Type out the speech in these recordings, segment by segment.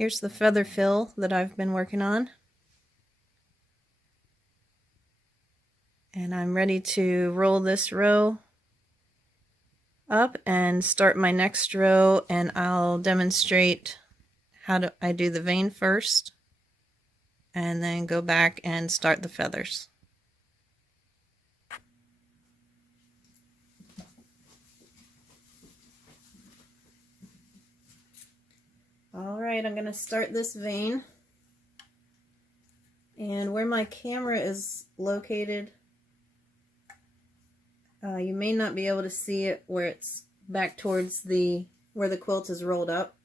Here's the feather fill that I've been working on. And I'm ready to roll this row up and start my next row, and I'll demonstrate how I do the vane first and then go back and start the feathers. Alright, I'm going to start this vane, and where my camera is located, you may not be able to see it where it's back towards where the quilt is rolled up,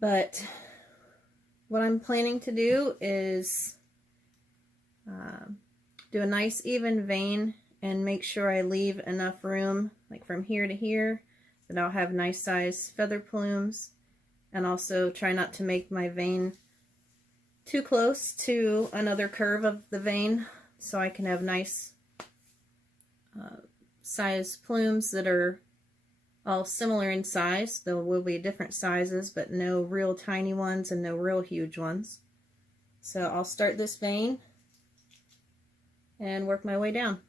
but what I'm planning to do is do a nice even vane and make sure I leave enough room, like from here to here, that I'll have nice size feather plumes, and also try not to make my vane too close to another curve of the vane, so I can have nice size plumes that are all similar in size. There will be different sizes, but no real tiny ones and no real huge ones. So I'll start this vane and work my way down.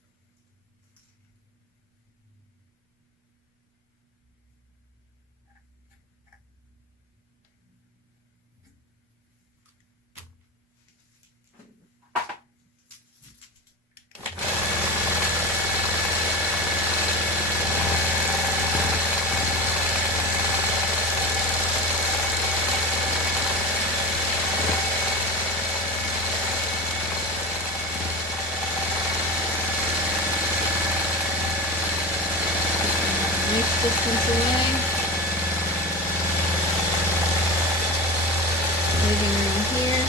Discontinuing, moving in here,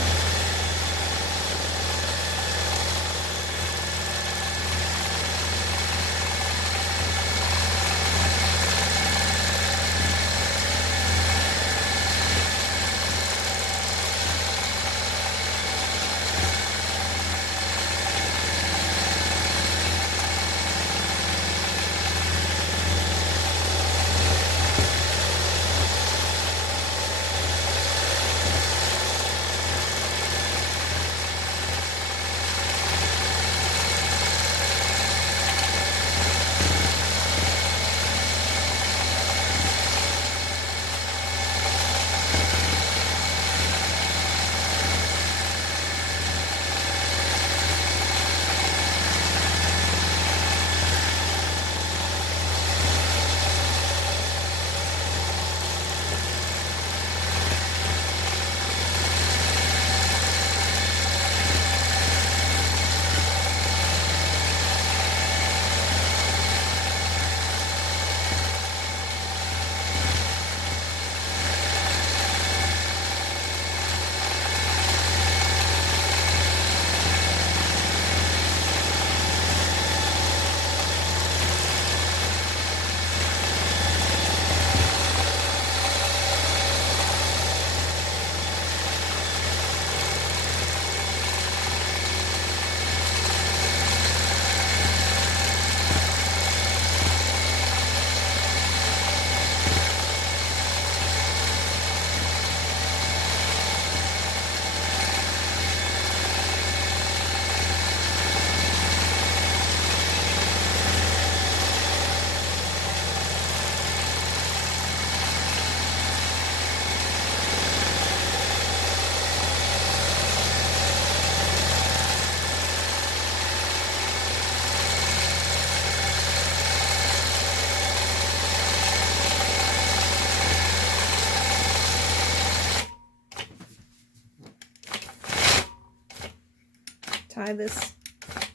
tie this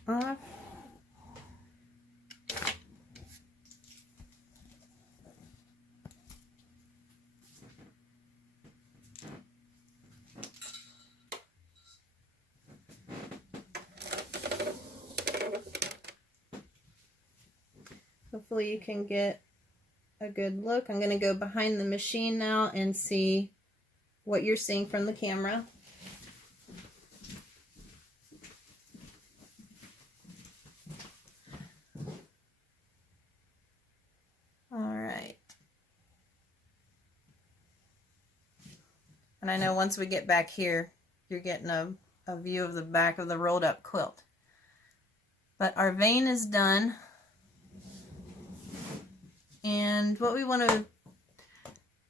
off. Hopefully you can get a good look. I'm going to go behind the machine now and see what you're seeing from the camera. All right. And I know once we get back here, you're getting a view of the back of the rolled up quilt. But our vein is done. And what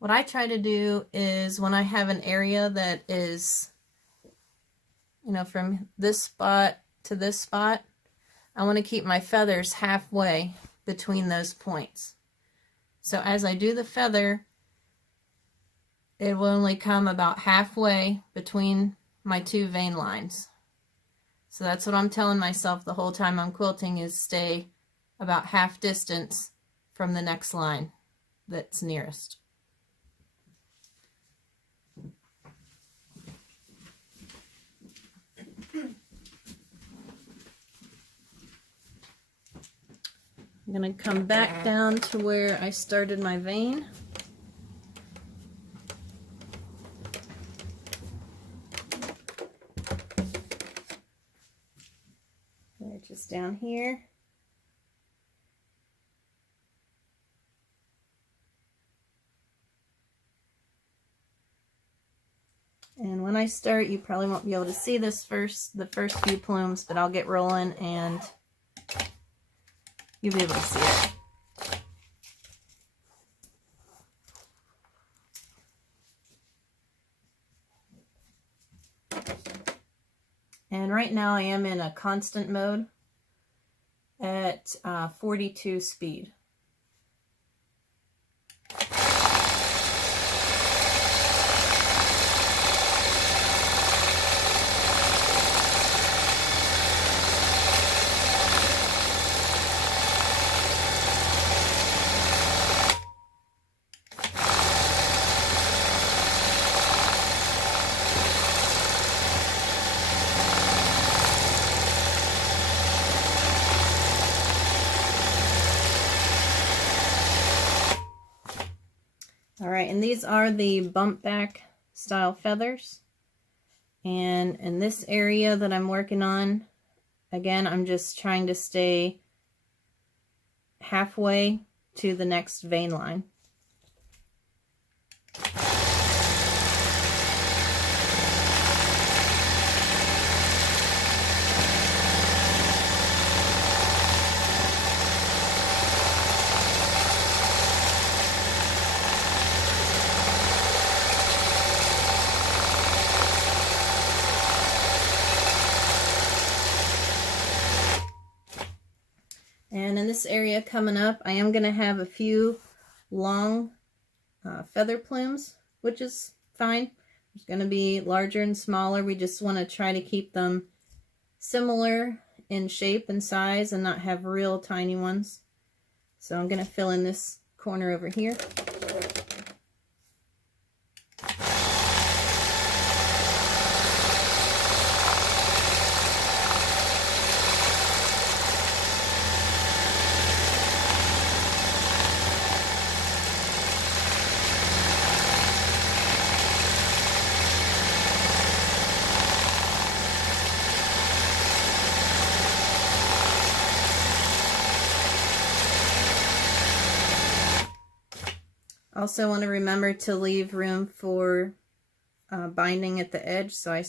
I try to do is when I have an area that is, you know, from this spot to this spot, I want to keep my feathers halfway between those points. So as I do the feather, it will only come about halfway between my two vein lines. So that's what I'm telling myself the whole time I'm quilting, is stay about half distance from the next line that's nearest. I'm going to come back down to where I started my vein. They're just down here. And when I start, you probably won't be able to see the first few plumes, but I'll get rolling and you'll be able to see it. And right now I am in a constant mode at 42 speed. Alright, and these are the bump back style feathers. And in this area that I'm working on, again, I'm just trying to stay halfway to the next vein line. And in this area coming up, I am going to have a few long feather plumes, which is fine. There's going to be larger and smaller. We just want to try to keep them similar in shape and size and not have real tiny ones. So I'm going to fill in this corner over here. Also want to remember to leave room for binding at the edge, so I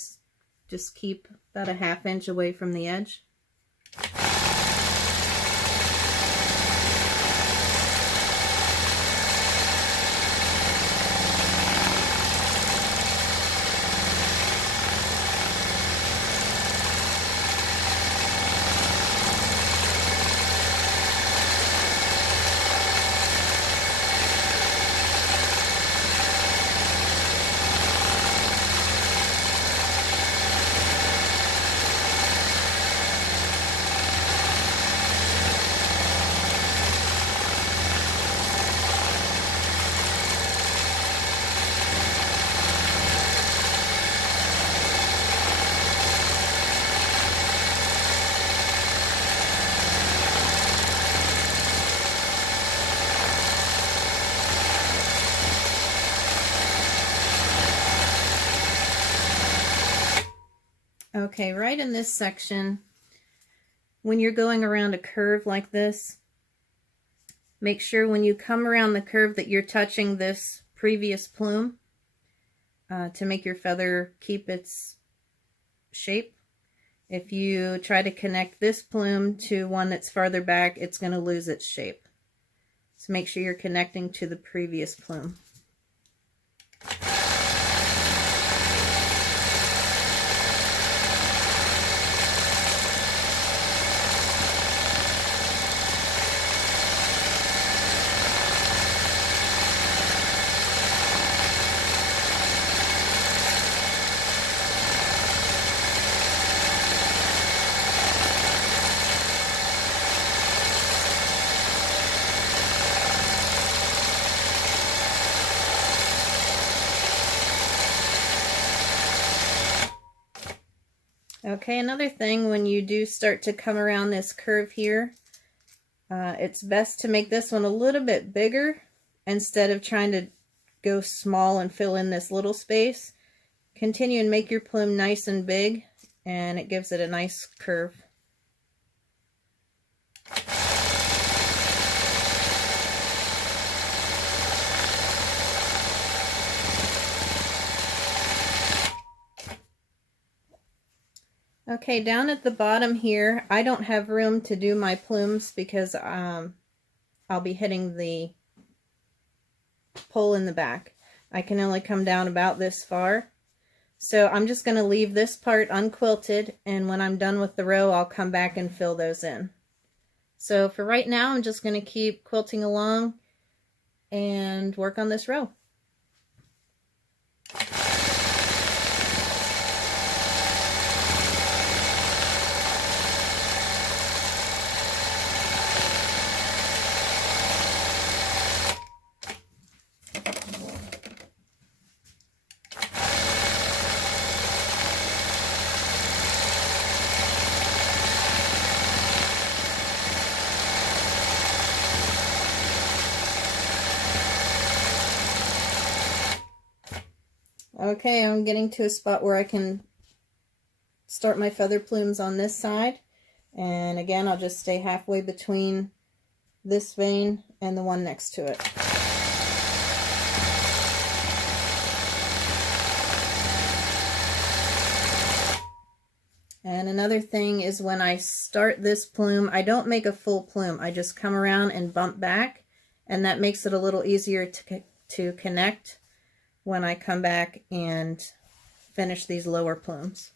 just keep about a ½ inch away from the edge. Okay, right in this section, when you're going around a curve like this, make sure when you come around the curve that you're touching this previous plume. to make your feather keep its shape. If you try to connect this plume to one that's farther back, it's going to lose its shape. So make sure you're connecting to the previous plume. Okay, another thing, when you do start to come around this curve here, it's best to make this one a little bit bigger instead of trying to go small and fill in this little space. Continue and make your plume nice and big, and it gives it a nice curve. Okay, down at the bottom here, I don't have room to do my plumes because I'll be hitting the pole in the back. I can only come down about this far. So I'm just going to leave this part unquilted, and when I'm done with the row, I'll come back and fill those in. So for right now, I'm just going to keep quilting along and work on this row. Okay, I'm getting to a spot where I can start my feather plumes on this side. And again, I'll just stay halfway between this vein and the one next to it. And another thing is, when I start this plume, I don't make a full plume. I just come around and bump back, and that makes it a little easier to connect when I come back and finish these lower plumes.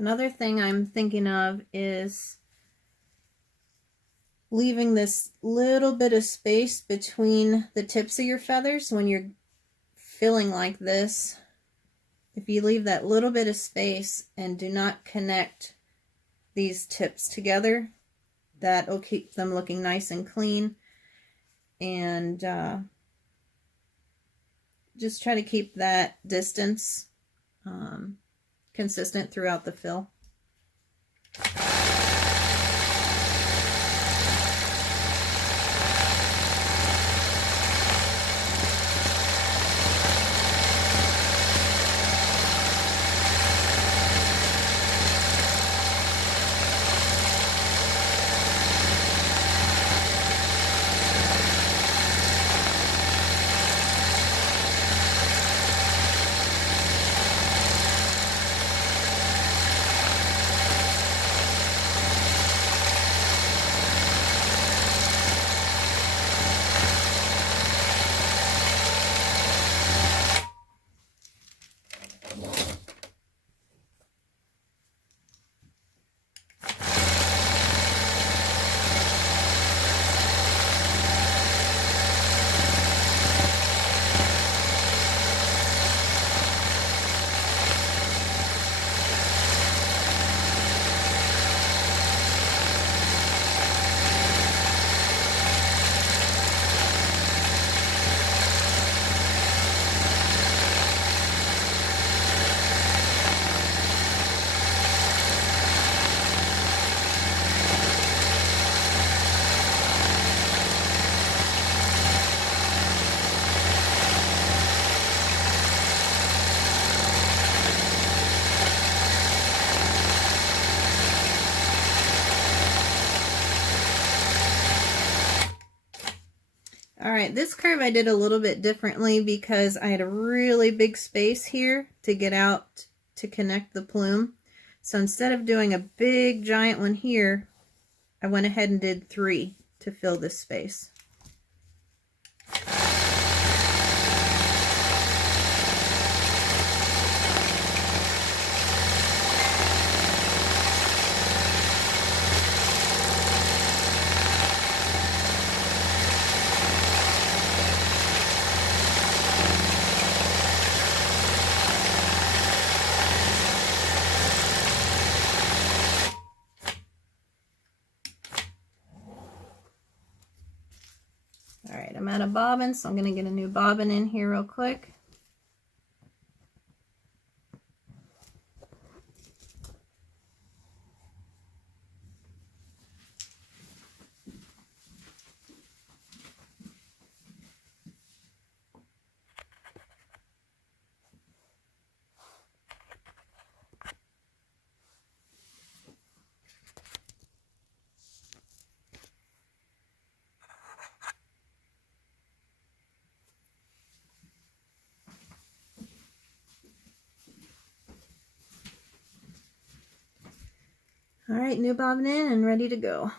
Another thing I'm thinking of is leaving this little bit of space between the tips of your feathers when you're filling like this. If you leave that little bit of space and do not connect these tips together, that'll keep them looking nice and clean. And just try to keep that distance consistent throughout the fill. Alright, this curve I did a little bit differently because I had a really big space here to get out to connect the plume. So instead of doing a big giant one here, I went ahead and did 3 to fill this space. Alright, I'm out of bobbin, so I'm going to get a new bobbin in here real quick. Alright, new bobbin in and ready to go.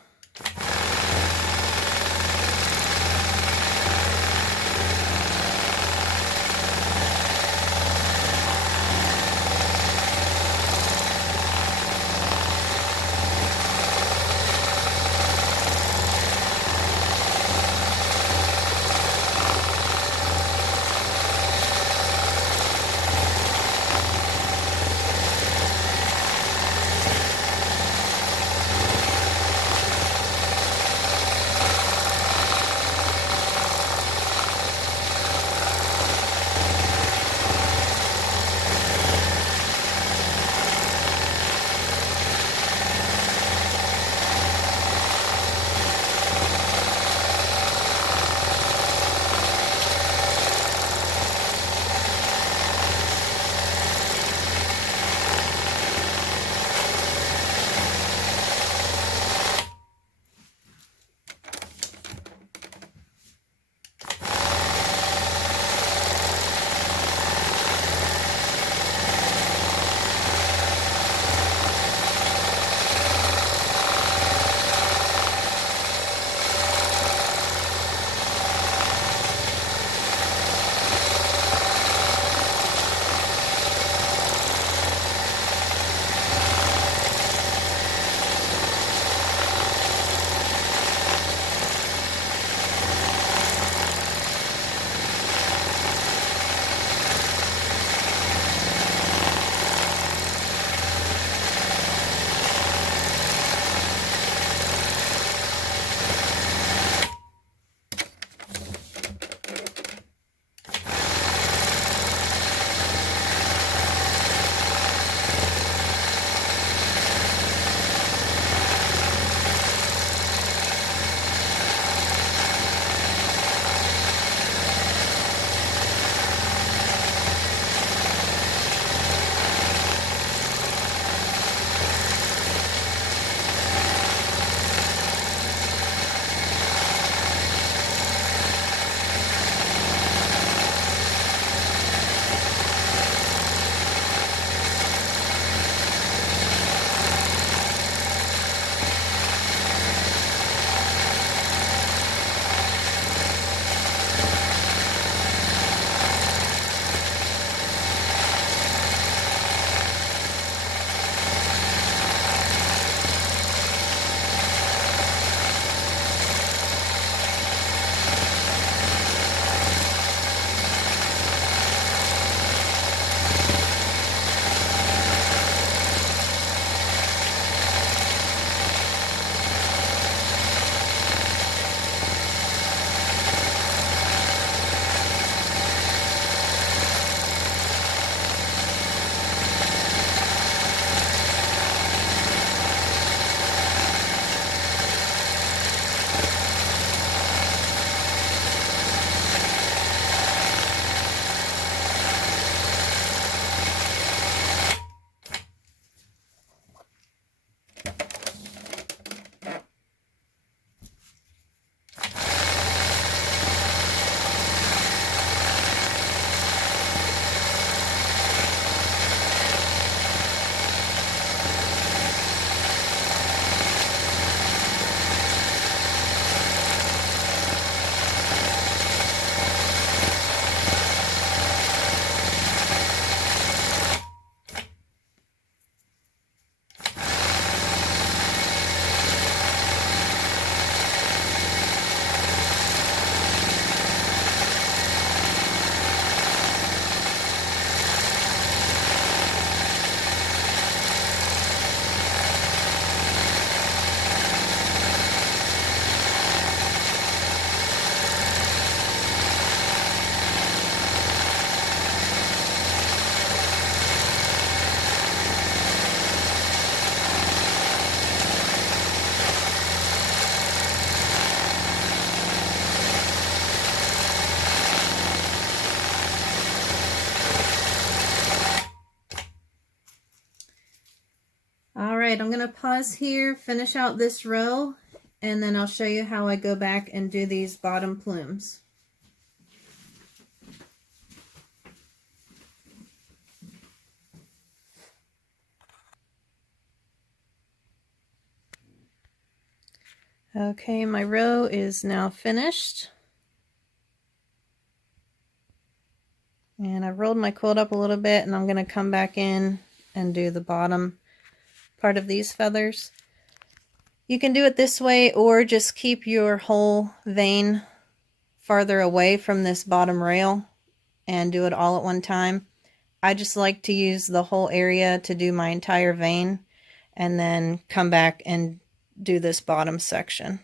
All right, I'm going to pause here, finish out this row, and then I'll show you how I go back and do these bottom plumes. Okay, my row is now finished. And I've rolled my quilt up a little bit, and I'm going to come back in and do the bottom part of these feathers. You can do it this way, or just keep your whole vein farther away from this bottom rail and do it all at one time. I just like to use the whole area to do my entire vein and then come back and do this bottom section.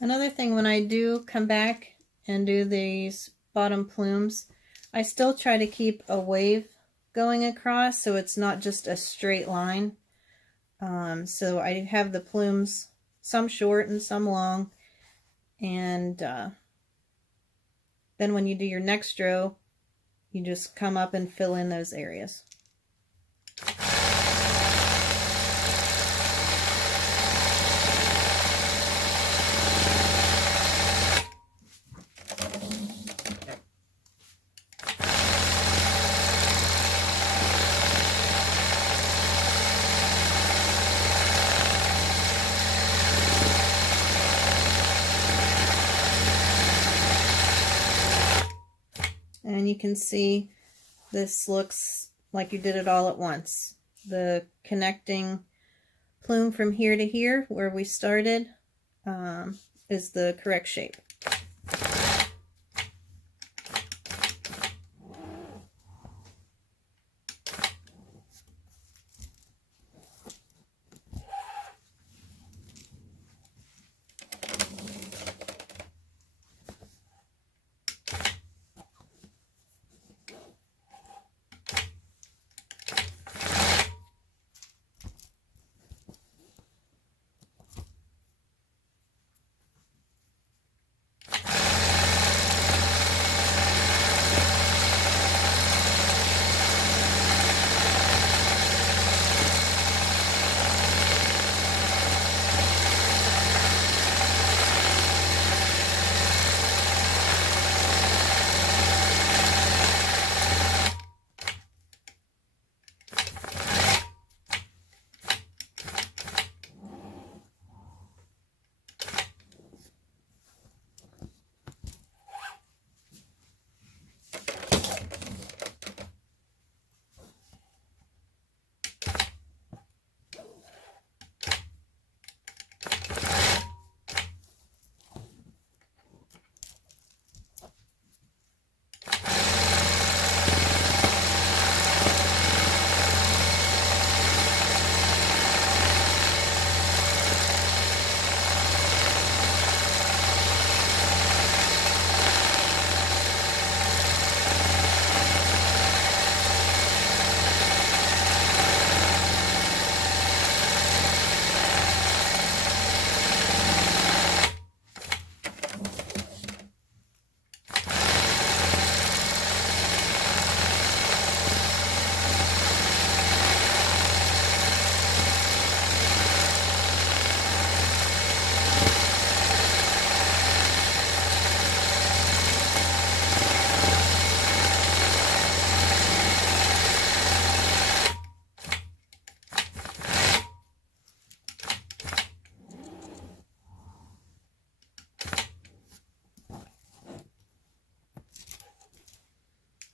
Another thing, when I do come back and do these bottom plumes, I still try to keep a wave going across so it's not just a straight line. So I have the plumes, some short and some long, and then when you do your next row, you just come up and fill in those areas. And you can see this looks like you did it all at once. The connecting plume from here to here, where we started, is the correct shape.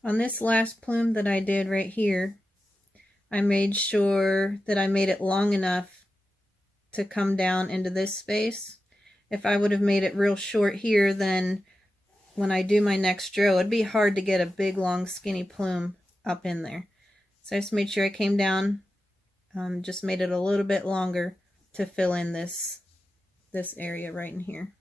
On this last plume that I did right here, I made sure that I made it long enough to come down into this space. If I would have made it real short here, then when I do my next row, it'd be hard to get a big, long, skinny plume up in there. So I just made sure I came down, just made it a little bit longer to fill in this area right in here.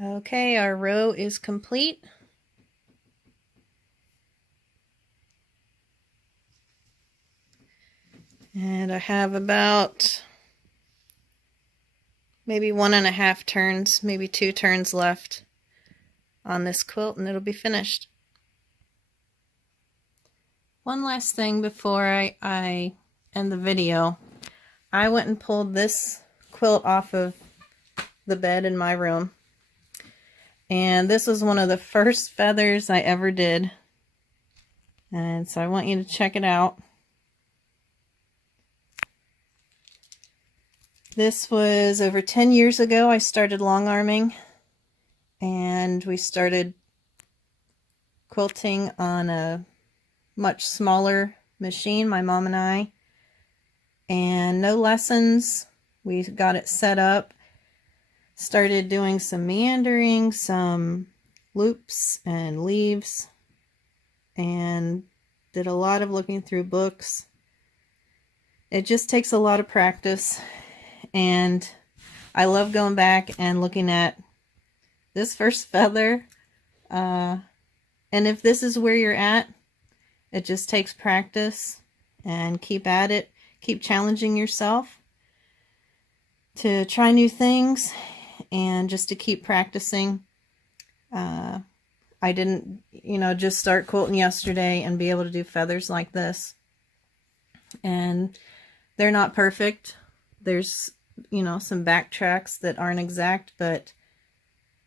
Okay, our row is complete. And I have about maybe 1.5 turns, maybe 2 turns left on this quilt, and it'll be finished. One last thing before I end the video. I went and pulled this quilt off of the bed in my room. And this was one of the first feathers I ever did. And so I want you to check it out. This was over 10 years ago. I started long arming, and we started quilting on a much smaller machine, my mom and I, and no lessons. We got it set up, started doing some meandering, some loops and leaves, and did a lot of looking through books. It just takes a lot of practice, and I love going back and looking at this first feather. And if this is where you're at, it just takes practice, and keep at it. Keep challenging yourself to try new things, and just to keep practicing. I didn't, just start quilting yesterday and be able to do feathers like this. And they're not perfect. There's you know, some backtracks that aren't exact, but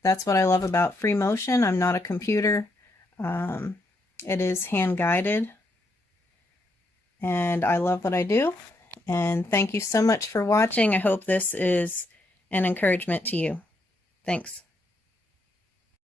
that's what I love about free motion. I'm not a computer. It is hand guided, and I love what I do. And thank you so much for watching. I hope this is an encouragement to you. Thanks.